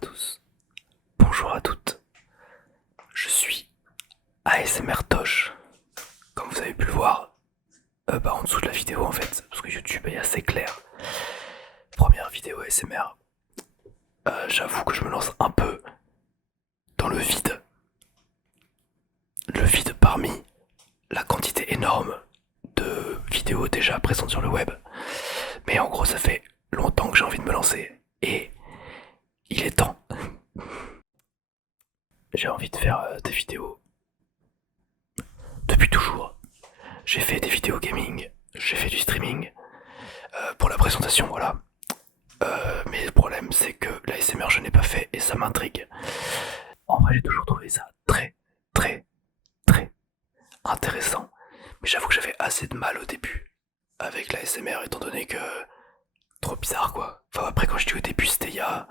à tous, bonjour à toutes, je suis ASMR Tosh, comme vous avez pu le voir en dessous de la vidéo en fait, parce que YouTube est assez clair. Première vidéo ASMR, j'avoue que je me lance un peu dans le vide parmi la quantité énorme de vidéos déjà présentes sur le web. Mais en gros ça fait longtemps que j'ai envie de me lancer et il est temps. J'ai envie de faire des vidéos depuis toujours. J'ai fait des vidéos gaming, j'ai fait du streaming, pour la présentation, voilà. Mais le problème, c'est que l'ASMR, je n'ai pas fait et ça m'intrigue. En vrai, j'ai toujours trouvé ça très, très, très intéressant. Mais j'avoue que j'avais assez de mal au début avec l'ASMR, étant donné que trop bizarre, quoi. Enfin, après, quand je dis au début, c'était il y a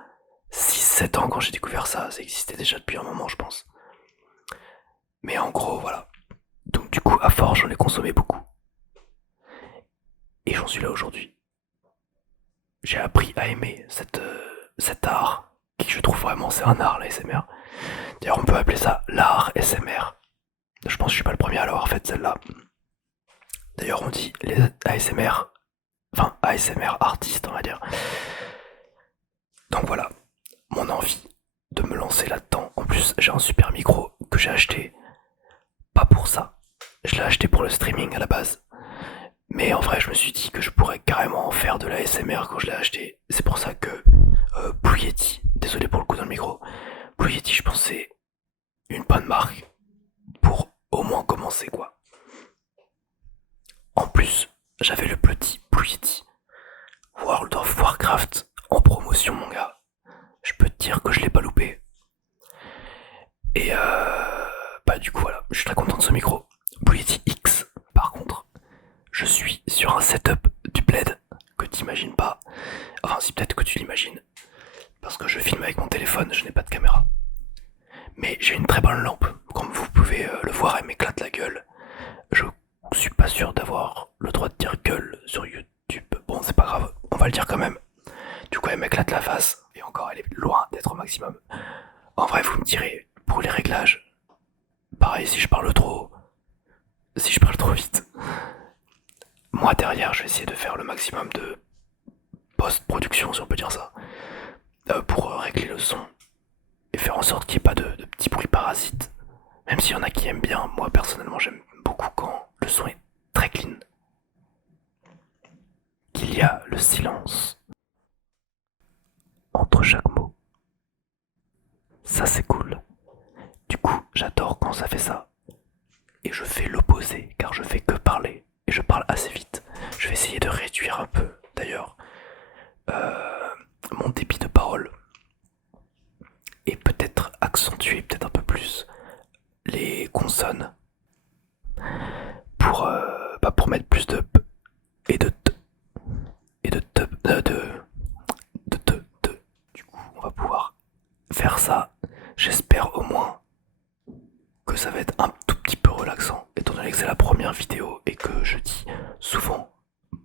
6-7 ans quand j'ai découvert ça. Ça existait déjà depuis un moment, je pense. Mais en gros, voilà. Donc, du coup, à force, j'en ai consommé beaucoup. Et j'en suis là aujourd'hui. J'ai appris à aimer cet art, qui je trouve vraiment c'est un art, la SMR. D'ailleurs, on peut appeler ça l'art SMR. Je pense que je suis pas le premier à l'avoir fait celle-là. D'ailleurs, on dit les ASMR, enfin ASMR artistes, on va dire. Donc voilà, mon envie de me lancer là-dedans. En plus, j'ai un super micro que j'ai acheté, pas pour ça. Je l'ai acheté pour le streaming à la base. Mais en vrai, je me suis dit que je pourrais carrément en faire de la SMR quand je l'ai acheté. C'est pour ça que Blue Yeti, désolé pour le coup dans le micro, Blue Yeti, je pensais une bonne marque pour au moins commencer, quoi. En plus, j'avais le petit Blue Yeti World of Warcraft en promotion, mon gars. Je peux te dire que je l'ai pas loupé. Et bah du coup voilà, je suis très content de ce micro. Blue Yeti X, par contre, je suis sur un setup du bled que t'imagines pas. Enfin si, peut-être que tu l'imagines. Parce que je filme avec mon téléphone, je n'ai pas de caméra. Mais j'ai une très bonne lampe. Comme vous pouvez le voir, elle m'éclate la gueule. Je suis pas sûr d'avoir le droit de dire gueule sur YouTube. Bon, c'est pas grave, on va le dire quand même. Du coup, elle m'éclate la face. Et encore, elle est loin d'être au maximum. En vrai, vous me direz, pour les réglages, pareil, si je parle trop vite, moi derrière, je vais essayer de faire le maximum de post-production, si on peut dire ça, pour régler le son et faire en sorte qu'il n'y ait pas de petits bruits parasites. Même s'il y en a qui aiment bien, moi personnellement j'aime beaucoup quand le son est très clean. Qu'il y a le silence entre chaque mot. Ça c'est cool. Du coup, j'adore quand ça fait ça. Et je fais l'opposé, car je fais que parler. Et je parle assez vite. Je vais essayer de réduire un peu, d'ailleurs, mon débit de parole. Et peut-être accentuer peut-être un peu plus les consonnes pour mettre plus de p et de t et de t de t. Du coup, on va pouvoir faire ça. J'espère au moins que ça va être un tout petit peu relaxant, étant donné que c'est la première vidéo et que je dis souvent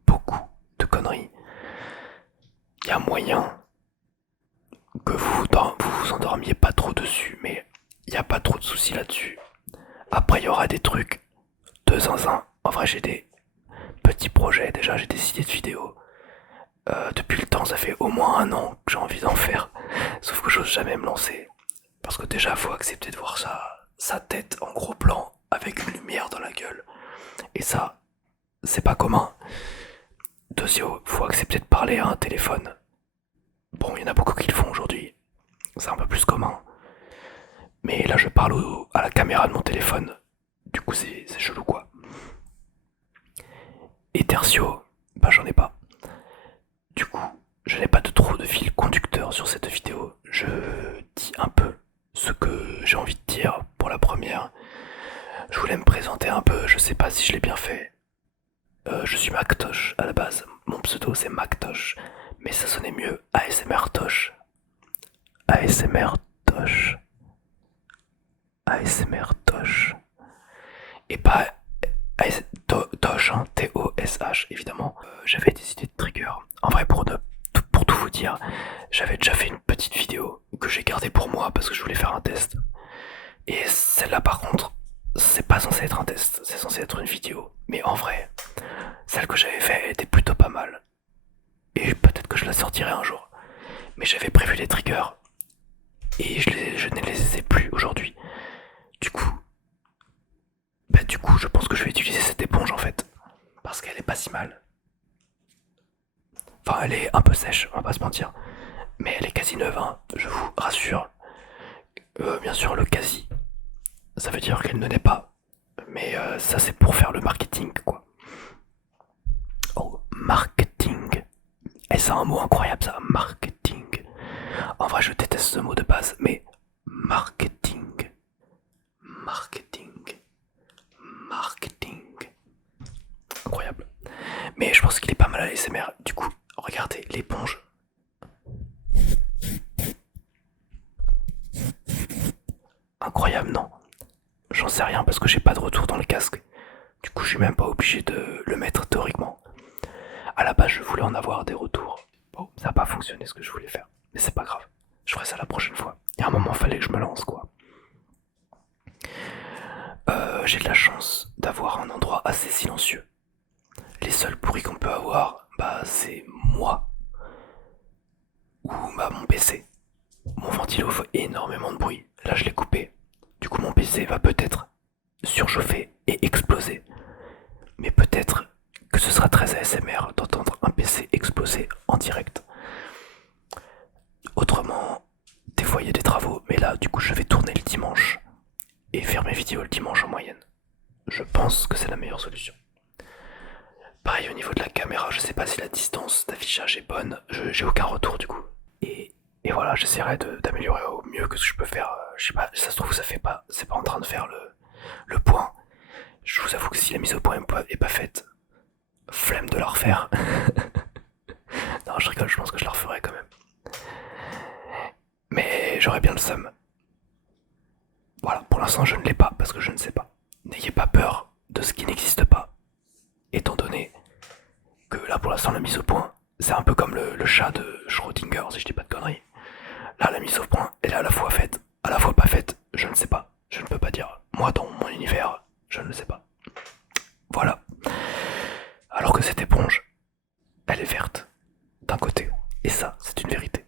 beaucoup de conneries. Il y a moyen que vous endormiez pas trop dessus, mais il n'y a pas trop de soucis là-dessus. Après, il y aura des trucs de zinzin. En vrai, j'ai des petits projets, déjà j'ai des idées de vidéos. Depuis le temps, ça fait au moins un an que j'ai envie d'en faire. Sauf que j'ose jamais me lancer. Parce que déjà, faut accepter de voir sa tête en gros plan avec une lumière dans la gueule. Et ça, c'est pas commun. Deuxièmement, faut accepter de parler à un téléphone. Bon, il y en a beaucoup qui le font aujourd'hui. C'est un peu plus commun. Mais là, je parle à la caméra de mon téléphone. Du coup, c'est chelou, quoi. Et tertio, bah j'en ai pas. Du coup, je n'ai pas de trop de fil conducteur sur cette vidéo. Je dis un peu ce que j'ai envie de dire pour la première. Je voulais me présenter un peu, je sais pas si je l'ai bien fait. Je suis Mactosh à la base. Mon pseudo c'est Mactosh. Mais ça sonnait mieux ASMR Tosh. ASMR Tosh. ASMR Tosh. Et pas Tosh, hein, T-O-S-H évidemment. J'avais des idées de trigger. En vrai, pour tout vous dire, j'avais déjà fait une petite vidéo que j'ai gardée pour moi parce que je voulais faire un test. Et celle-là par contre, c'est pas censé être un test, c'est censé être une vidéo. Mais en vrai, celle que j'avais faite était plutôt pas mal. Et peut-être que je la sortirai un jour. Mais j'avais prévu des triggers et je ne les ai plus aujourd'hui. Du coup, je pense que je vais utiliser cette éponge en fait. Parce qu'elle est pas si mal. Enfin, elle est un peu sèche, on va pas se mentir. Mais elle est quasi neuve, hein, je vous rassure. Bien sûr, le quasi, ça veut dire qu'elle ne l'est pas. Mais ça, c'est pour faire le marketing, quoi. Oh, marketing. Et c'est un mot incroyable, ça, marketing. En vrai, je déteste ce mot de base, mais marketing. Marketing. Marketing. Incroyable. Mais je pense qu'il est pas mal à l'ASMR. Du coup, regardez l'éponge. Incroyable, non? J'en sais rien parce que j'ai pas de retour dans le casque. Du coup, je suis même pas obligé de le mettre théoriquement. À la base, je voulais en avoir des retours. Bon, ça a pas fonctionné ce que je voulais faire. Mais c'est pas grave. Je ferai ça la prochaine fois. Il y a un moment, fallait que je me lance, quoi. J'ai de la chance d'avoir un endroit assez silencieux. Les seuls bruits qu'on peut avoir, c'est moi ou mon PC. Mon ventilo fait énormément de bruit. Là, je l'ai coupé. Du coup, mon PC va peut-être surchauffer et exploser. Mais peut-être que ce sera très ASMR d'entendre un PC exploser en direct. Autrement, des fois il y a des travaux, mais là, du coup, je vais tourner le dimanche et faire mes vidéos le dimanche en moyenne. Je pense que c'est la meilleure solution. Pareil au niveau de la caméra, je sais pas si la distance d'affichage est bonne, j'ai aucun retour du coup. Et voilà, j'essaierai d'améliorer au mieux que ce que je peux faire. Je sais pas, ça se trouve c'est pas en train de faire le point. Je vous avoue que si la mise au point est pas faite, flemme de la refaire. Non, je rigole, je pense que je la referai quand même. Mais j'aurais bien le seum. Voilà, pour l'instant je ne l'ai pas parce que je ne sais pas. N'ayez pas peur de ce qui n'existe pas. Étant donné que là pour l'instant la mise au point, c'est un peu comme le chat de Schrödinger si je dis pas de conneries. Là la mise au point, elle est à la fois faite, à la fois pas faite, je ne sais pas. Je ne peux pas dire. Moi dans mon univers, je ne le sais pas. Voilà. Alors que cette éponge, elle est verte d'un côté. Et ça, c'est une vérité.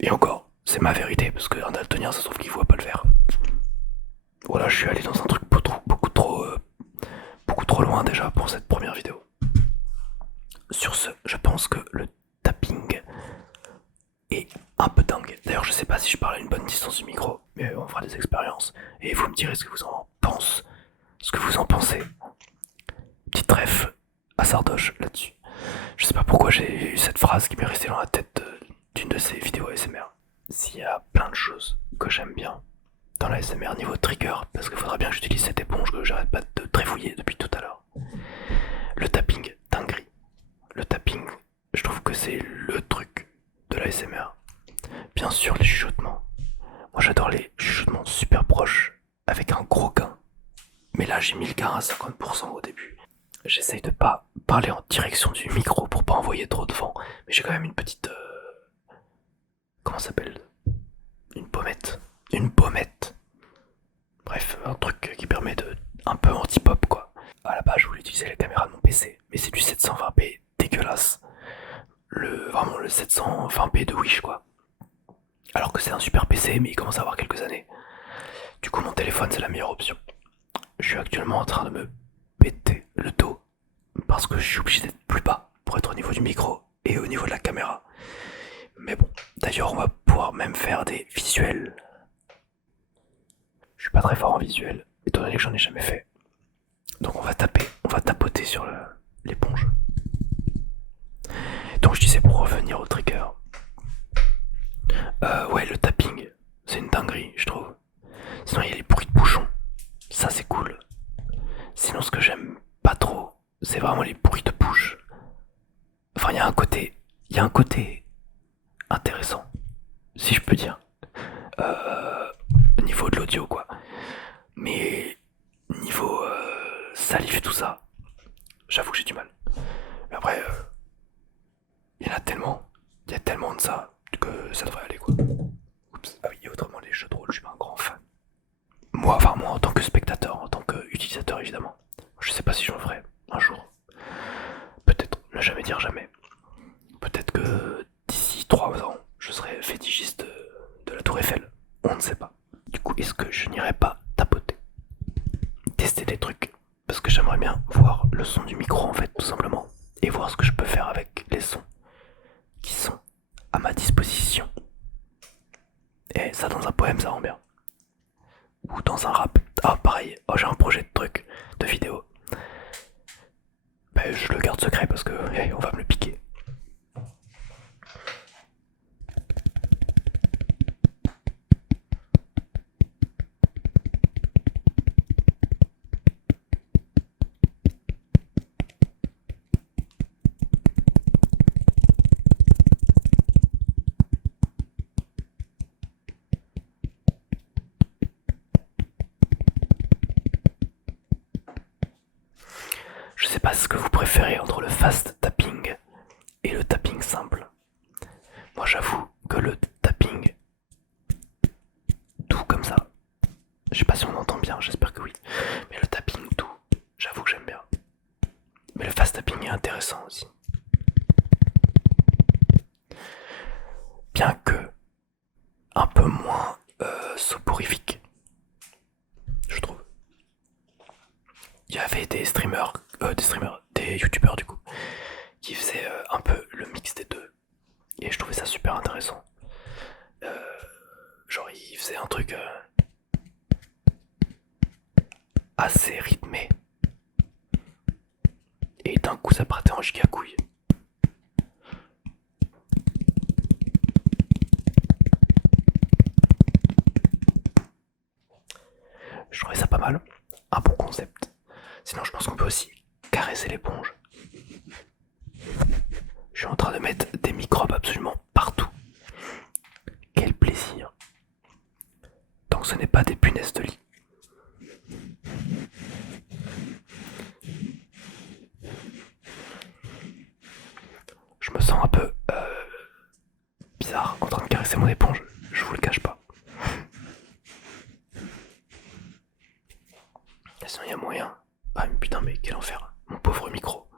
Et encore, c'est ma vérité, parce qu'un daltonien, ça se trouve qu'il voit pas le vert. Voilà, je suis allé dans un truc beaucoup trop loin déjà pour cette première vidéo. Sur ce, je pense que le tapping est un peu dingue. D'ailleurs, je sais pas si je parle à une bonne distance du micro, mais on fera des expériences. Et vous me direz ce que vous en pensez. Petite trêve à Sardoche là-dessus. Je sais pas pourquoi j'ai eu cette phrase qui m'est restée dans la tête d'une de ces vidéos ASMR. S'il y a plein de choses que j'aime bien dans la ASMR niveau trigger, parce qu'il faudra bien que j'utilise cette éponge que j'arrête pas de tréfouiller depuis tout à l'heure. Le tapping, dinguerie. Le tapping, je trouve que c'est le truc de la ASMR. Bien sûr, les chuchotements. Moi j'adore les chuchotements super proches, avec un gros gain. Mais là j'ai mis le gain à 50% au début. J'essaye de pas parler en direction du micro pour pas envoyer trop de vent, mais j'ai quand même une petite... comment ça s'appelle? Une pommette. Une pommette. Bref, un truc qui permet de... un peu anti-pop quoi. À la base je voulais utiliser la caméra de mon PC, mais c'est du 720p dégueulasse. Vraiment le 720p de Wish quoi. Alors que c'est un super PC, mais il commence à avoir quelques années. Du coup mon téléphone c'est la meilleure option. Je suis actuellement en train de me péter le dos parce que je suis obligé d'être plus bas pour être au niveau du micro et au niveau de la caméra. Mais bon, d'ailleurs on va pouvoir même faire des visuels. Je suis pas très fort en visuel, étant donné que j'en ai jamais fait. Donc on va tapoter sur l'éponge. Donc je disais pour revenir au trigger. Ouais, le tapping, c'est une dinguerie je trouve. Sinon il y a les bruits de bouchons, ça c'est cool. Sinon ce que j'aime pas trop, c'est vraiment les bruits de bouche. Enfin il y a un côté intéressant, si je peux dire, au niveau de l'audio quoi. Mais niveau salive tout ça, j'avoue que j'ai du mal. Mais après, il y a tellement de ça que ça devrait aller quoi. Oups. spectateur, en tant qu'utilisateur évidemment. Je sais pas si j'en ferai un jour. Peut-être, ne jamais dire jamais. Peut-être que d'ici 3 ans, je serai fétichiste de la Tour Eiffel. On ne sait pas. Du coup, est-ce que je n'irai pas tapoter, tester des trucs? Parce que j'aimerais bien voir le son du micro en fait, tout simplement. Et voir ce que je peux faire avec les sons qui sont à ma disposition. Et ça dans un poème, ça rend bien. Ou dans un rap. Ah, pareil. Oh, j'ai un projet de truc, de vidéo. Ben, je le garde secret parce que on va me le piquer. Je sais pas ce que vous préférez entre le fast tapping et le tapping simple. Moi j'avoue que le tapping doux comme ça, je sais pas si on entend bien, j'espère que oui, mais le tapping doux, j'avoue que j'aime bien. Mais le fast tapping est intéressant aussi. Bien que un peu moins soporifique, je trouve. Il y avait des youtubeurs du coup, qui faisaient un peu le mix des deux. Et je trouvais ça super intéressant. Genre ils faisaient un truc assez rythmé. Et d'un coup ça partait en gigacouille. Je trouvais ça pas mal. Un bon concept. Sinon je pense qu'on peut aussi caresser l'éponge. Je suis en train de mettre des microbes absolument partout. Quel plaisir. Tant que ce n'est pas des punaises de lit. Je me sens un peu bizarre en train de caresser mon éponge, je vous le cache pas. Sinon il y a moyen. Ah mais putain mais quel enfer, mon pauvre micro.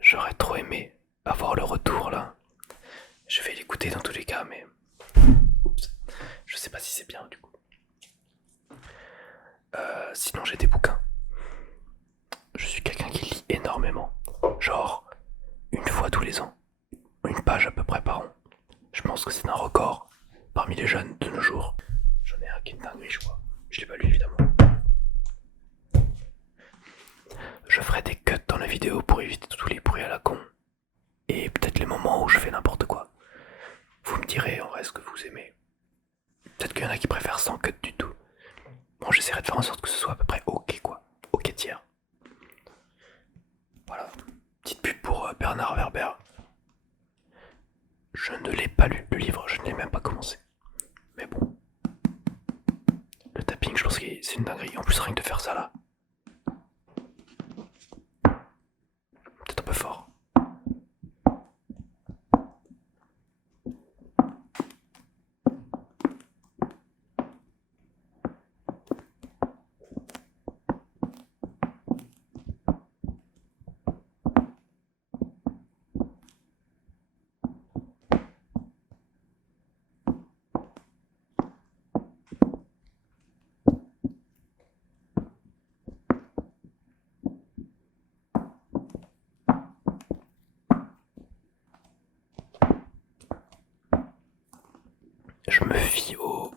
J'aurais trop aimé avoir le retour là. Je vais l'écouter dans tous les cas mais... Oups. Je sais pas si c'est bien du coup. Sinon j'ai des bouquins. Je suis quelqu'un qui lit énormément. Genre une fois tous les ans. Une page à peu près par an. Je pense que c'est un record parmi les jeunes de nos jours. J'en ai un qui est une dinguerie je crois. Je l'ai pas lu évidemment. Je ferai des cuts dans la vidéo pour éviter tous les bruits à la con. Et peut-être les moments où je fais n'importe quoi. Vous me direz en vrai ce que vous aimez. Peut-être qu'il y en a qui préfèrent sans cut du tout. Bon, j'essaierai de faire en sorte que ce soit à peu près ok quoi. Ok tiers. Voilà. Petite pub pour Bernard Werber. Je ne l'ai pas lu, le livre, je ne l'ai même pas commencé. Mais bon. Le tapping, je pense que c'est une dinguerie. En plus, rien que de faire ça là. Peut-être un peu fort. Je me fie au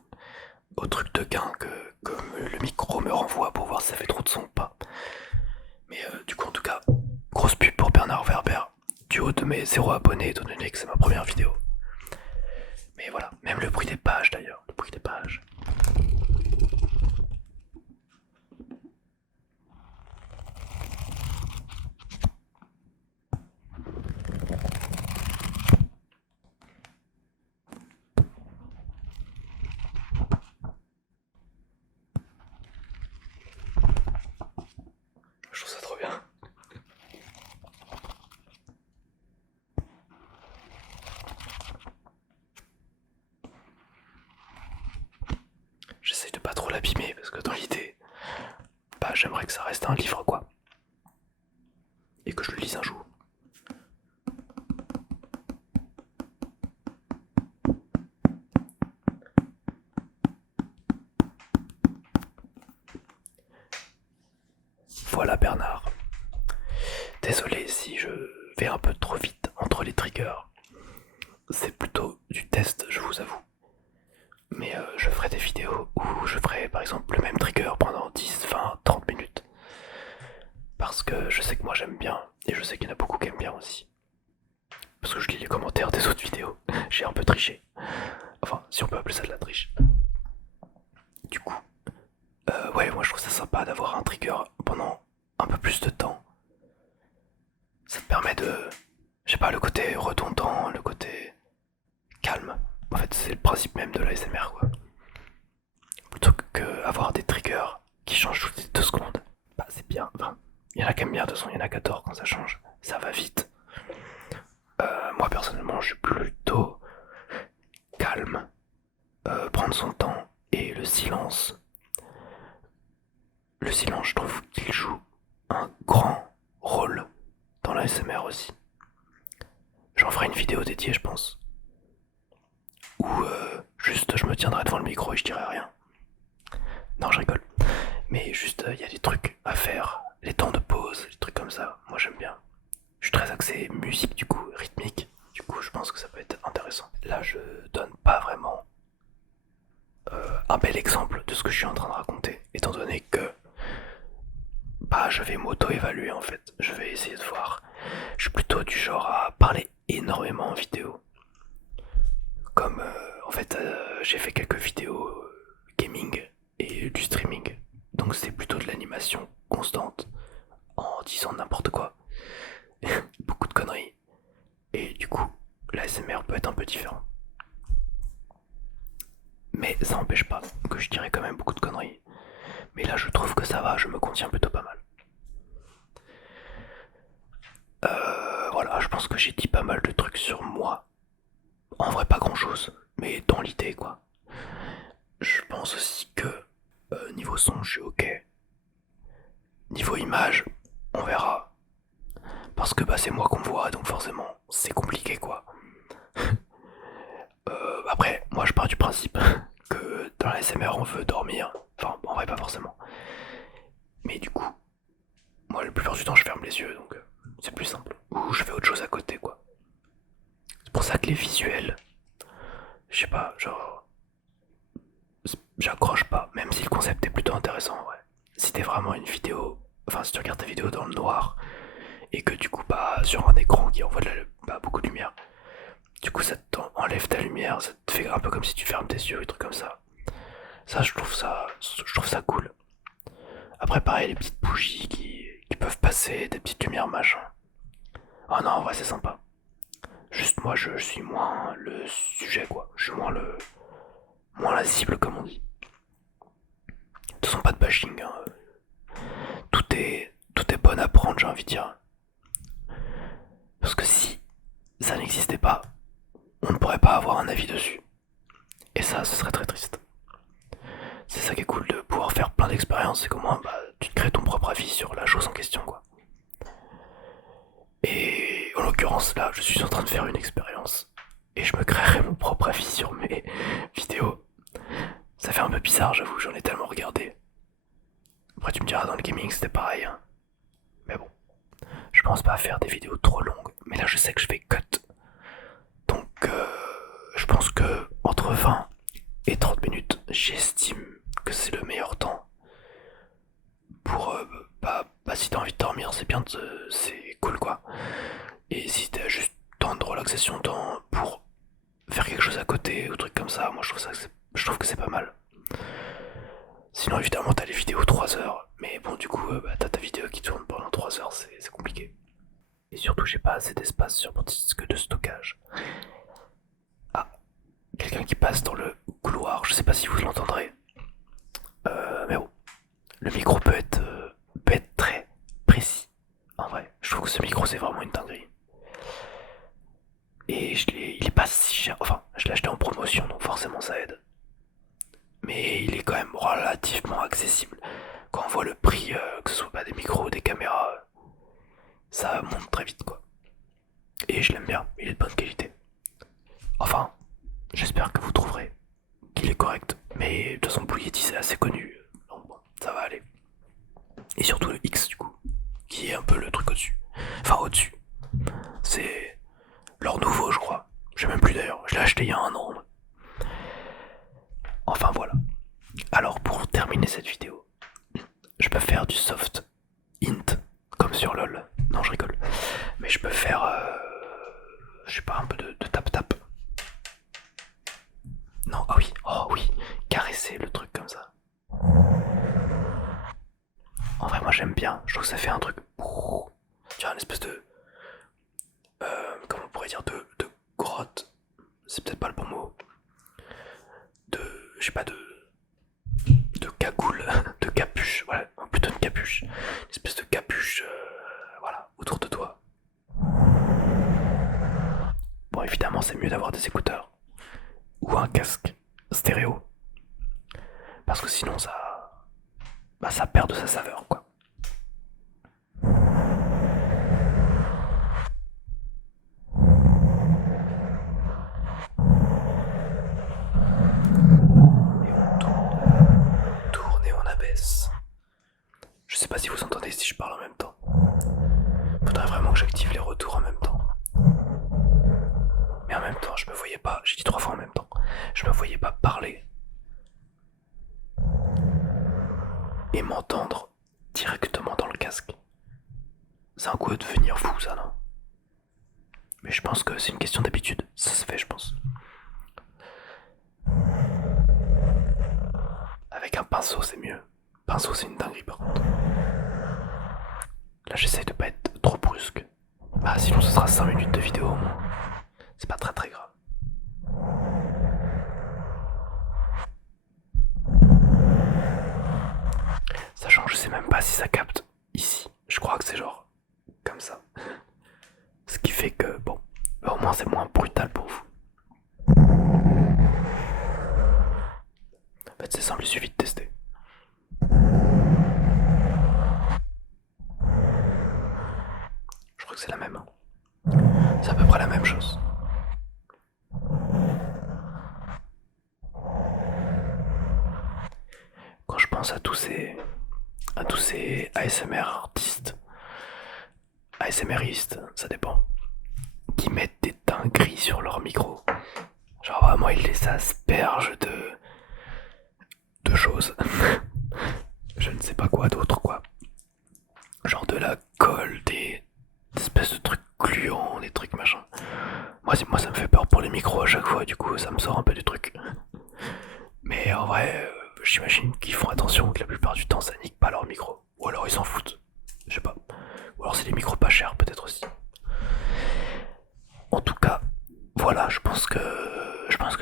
truc de gain que le micro me renvoie pour voir si ça fait trop de son ou pas. Mais du coup, en tout cas, grosse pub pour Bernard Werber. Du haut de mes 0 abonnés, étant donné que c'est ma première vidéo. Mais voilà, même le bruit des pages d'ailleurs, le bruit des pages. dans l'idée, bah j'aimerais que ça reste un livre quoi. Et que je le lise un jour. Voilà Bernard. Désolé si je vais un peu trop vite entre les triggers. C'est plutôt du test, je vous avoue. Mais je ferai des vidéos où je ferai par exemple le même trigger pendant 10, 20, 30 minutes. Parce que je sais que moi j'aime bien, et je sais qu'il y en a beaucoup qui aiment bien aussi. Parce que je lis les commentaires des autres vidéos, j'ai un peu triché. Enfin, si on peut appeler ça de la triche. Du coup, ouais, moi je trouve ça sympa d'avoir un trigger pendant un peu plus de temps. Ça te permet de, je sais pas, le côté redondant, le côté calme. En fait, c'est le principe même de l'ASMR quoi. Plutôt que avoir des triggers qui changent toutes les 2 secondes. Bah c'est bien, enfin, il y en a qui aiment bien, de toute façon il y en a 14 quand ça change. Ça va vite. Moi personnellement je suis plutôt calme, prendre son temps et le silence. Le silence, je trouve qu'il joue un grand rôle dans la SMR aussi. J'en ferai une vidéo dédiée, je pense. Où juste je me tiendrai devant le micro et je dirai rien. Non, je rigole. Mais juste, il y a des trucs à faire. Les temps de pause, des trucs comme ça. Moi, j'aime bien. Je suis très axé musique, du coup, rythmique. Du coup, je pense que ça peut être intéressant. Là, je donne pas vraiment un bel exemple de ce que je suis en train de raconter, étant donné que bah je vais m'auto-évaluer en fait. Je vais essayer de voir. Je suis plutôt du genre à parler énormément en vidéo. Comme en fait j'ai fait quelques vidéos gaming et du streaming. Donc c'est plutôt de l'animation constante en disant n'importe quoi. Beaucoup de conneries. Et du coup, la SMR peut être un peu différent. Mais ça n'empêche pas que je dirais quand même beaucoup de conneries. Mais là je trouve que ça va, je me contiens plutôt pas mal. Voilà, je pense que j'ai dit pas mal de trucs sur moi. En vrai pas grand chose, mais dans l'idée quoi. Je pense aussi que niveau son je suis ok. Niveau image, on verra. Parce que bah c'est moi qu'on voit, donc forcément c'est compliqué quoi. Après, moi je pars du principe que dans la SMR on veut dormir. Enfin en vrai pas forcément. Mais du coup, moi la plupart du temps je ferme les yeux donc c'est plus simple. Ou je fais autre chose à côté quoi. C'est pour ça que les visuels, je sais pas, genre j'accroche pas, même si le concept est plutôt intéressant en vrai. Si t'es vraiment une vidéo, enfin si tu regardes ta vidéo dans le noir et que du coup bah sur un écran qui envoie bah, beaucoup de lumière, du coup ça enlève ta lumière, ça te fait un peu comme si tu fermes tes yeux, des trucs comme ça. Ça je trouve ça cool. Après pareil les petites bougies qui peuvent passer, des petites lumières machin. Oh non en vrai c'est sympa. Juste moi je suis moins le sujet quoi, je suis moins la cible comme on dit. De toute façon pas de bashing, hein. Tout est bon à prendre j'ai envie de dire. Parce que si ça n'existait pas, on ne pourrait pas avoir un avis dessus. Et ça, ce serait très triste. C'est ça qui est cool de pouvoir faire plein d'expériences, c'est qu'au moins bah, tu te crées ton propre avis sur la chose en question quoi. Et en l'occurrence là, je suis en train de faire une expérience et je me créerai mon propre avis sur mes vidéos. Ça fait un peu bizarre, j'avoue, j'en ai tellement regardé. Après tu me diras dans le gaming c'était pareil, hein. Mais bon, je pense pas à faire des vidéos trop longues. Mais là je sais que je vais cut. Donc je pense que entre 20 et 30 minutes, j'estime que c'est le meilleur temps. Pour bah si t'as envie de dormir, c'est bien, c'est cool quoi. Et si t'as juste temps de relaxation, temps pour faire quelque chose à côté ou truc comme ça, moi je trouve que c'est pas mal. Sinon évidemment t'as les vidéos 3 heures, mais bon du coup bah, t'as ta vidéo qui tourne pendant 3 heures, c'est compliqué. Et surtout j'ai pas assez d'espace sur mon disque de stockage. Ah, quelqu'un qui passe dans le couloir, je sais pas si vous l'entendrez. Mais bon, le micro peut être très précis. En vrai, je trouve que ce micro c'est vraiment une dinguerie. Et il est pas si cher, enfin je l'ai acheté en promotion donc forcément ça aide. mais il est quand même relativement accessible. Quand on voit le prix, que ce soit pas des micros ou des caméras, ça monte très vite quoi. Et je l'aime bien, il est de bonne qualité. Enfin, j'espère que vous trouverez qu'il est correct. Mais de toute façon, Blue Yeti c'est assez connu, donc bon, ça va aller. Et surtout le X du coup, qui est un peu le truc au-dessus. Enfin au-dessus. C'est leur nouveau je crois. Je sais même plus d'ailleurs, je l'ai acheté il y a un an. Enfin voilà. Alors pour terminer cette vidéo, je peux faire du soft int, comme sur LOL. Non je rigole. Mais je peux faire, je sais pas, un peu de tap-tap. Non, ah oui, oh oui, caresser le truc comme ça. En vrai moi j'aime bien, je trouve que ça fait un truc. Tu vois, une espèce de... comment on pourrait dire, de grotte. C'est peut-être pas le bon mot. De... je sais pas, de cagoule, de capuche, voilà, plutôt une capuche. Une espèce de capuche, voilà, autour de toi. Bon, évidemment, c'est mieux d'avoir des écouteurs ou un casque stéréo, parce que sinon ça, bah, ça perd de sa saveur, quoi. Et on tourne et on abaisse. Je sais pas si vous entendez si je parle en même temps. Faudrait vraiment que j'active les retours en même temps. Mais en même temps, je me voyais pas, j'ai dit 3 fois en même temps, je me voyais pas parler et m'entendre directement dans le casque. C'est un coup de devenir fou ça, non? Mais je pense que c'est une question d'habitude, ça se fait je pense. Avec un pinceau c'est mieux. Pinceau c'est une dinguerie par contre. Là j'essaie de pas être trop brusque. Bah sinon ce sera 5 minutes de vidéo au moins. C'est pas très grave. Sachant que je sais même pas si ça capte ici. Je crois que c'est genre comme ça. Ce qui fait que bon, bah, au moins c'est moins brutal pour vous. En fait c'est simple, il suffit de tester. Je crois que c'est la même. C'est à peu près la même chose. Quand je pense à tous ces ASMR artistes, ASMRistes, ça dépend, qui mettent des dingueries sur leur micro. Genre vraiment ils les aspergent de choses. Je ne sais pas quoi d'autre quoi. Genre de la colle, des espèces de trucs gluants, des trucs machin. Moi ça me fait peur pour les micros à chaque fois, du coup ça me sort un peu du truc. Mais en vrai, j'imagine qu'ils font attention, que la plupart du temps ça nique pas leur micro. Ou alors ils s'en foutent, je sais pas. Ou alors c'est des micros pas chers peut-être aussi. En tout cas, voilà, je pense que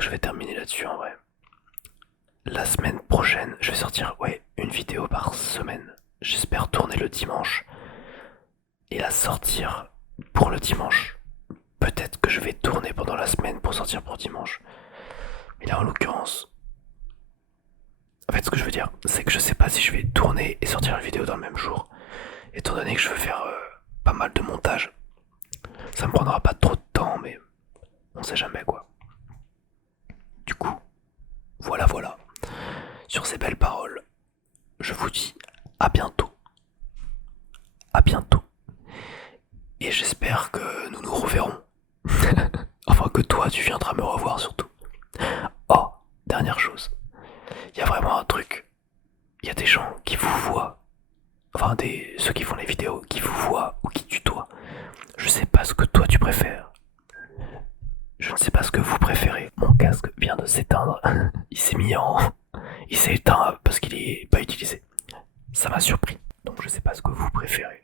je vais terminer là-dessus en vrai. La semaine prochaine, je vais sortir une vidéo par semaine. J'espère tourner le dimanche et la sortir pour le dimanche. Peut-être que je vais tourner pendant la semaine pour sortir pour dimanche. Mais là en l'occurrence, en fait ce que je veux dire, c'est que je sais pas si je vais tourner et sortir la vidéo dans le même jour. Étant donné que je veux faire pas mal de montage. Ça me prendra pas trop de temps, mais on sait jamais quoi. Du coup, voilà. Sur ces belles paroles, je vous dis à bientôt. À bientôt. Et j'espère que nous nous reverrons. Enfin que toi tu viendras me revoir surtout. Oh, dernière chose. Il y a vraiment un truc. Il y a des gens qui vous voient. Enfin ceux qui font les vidéos qui vous voient ou qui tutoient. Je sais pas ce que toi tu préfères. Je ne sais pas ce que vous préférez. Mon casque vient de s'éteindre. Il s'est éteint parce qu'il est pas utilisé. Ça m'a surpris. Donc je sais pas ce que vous préférez.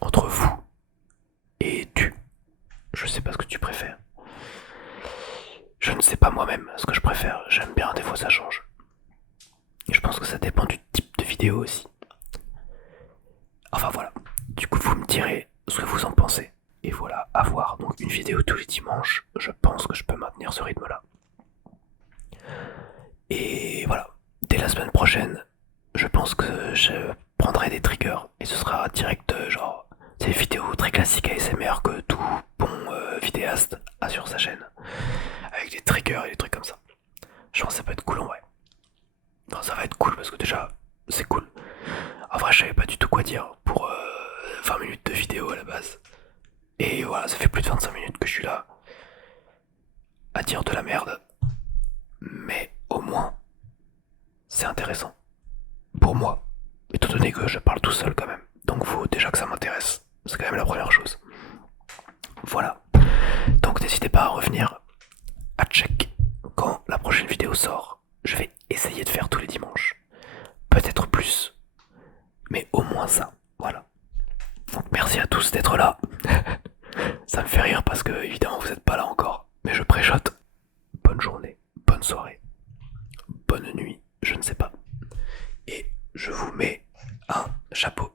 Entre vous et tu. Je sais pas ce que tu préfères. Je ne sais pas moi-même ce que je préfère. J'aime bien, des fois ça change. Et je pense que ça dépend du type de vidéo aussi. Enfin voilà. Du coup vous me direz ce que vous en pensez. Et voilà, à voir. Donc une vidéo tous les dimanches. Je pense que je peux maintenir ce rythme-là. Et voilà, dès la semaine prochaine, je pense que je prendrai des triggers et ce sera direct genre ces vidéos très classiques ASMR que tout bon vidéaste a sur sa chaîne. Avec des triggers et des trucs comme ça. Je pense que ça peut être cool en vrai. Enfin, ça va être cool parce que déjà, c'est cool. En vrai, je savais pas du tout quoi dire pour 20 minutes de vidéo à la base. Et voilà, ça fait plus de 25 minutes que je suis là à dire de la merde. Mais au moins, c'est intéressant. Pour moi. Étant donné que je parle tout seul quand même. Donc faut déjà que ça m'intéresse. C'est quand même la première chose. Voilà. Donc n'hésitez pas à revenir à check quand la prochaine vidéo sort. Je vais essayer de faire tous les dimanches. Peut-être plus. Mais au moins ça. Voilà. Donc merci à tous d'être là. Ça me fait rire parce que évidemment vous n'êtes pas là encore. Mais je préchote. Bonne journée, bonne soirée, bonne nuit, je ne sais pas. Et je vous mets un chapeau.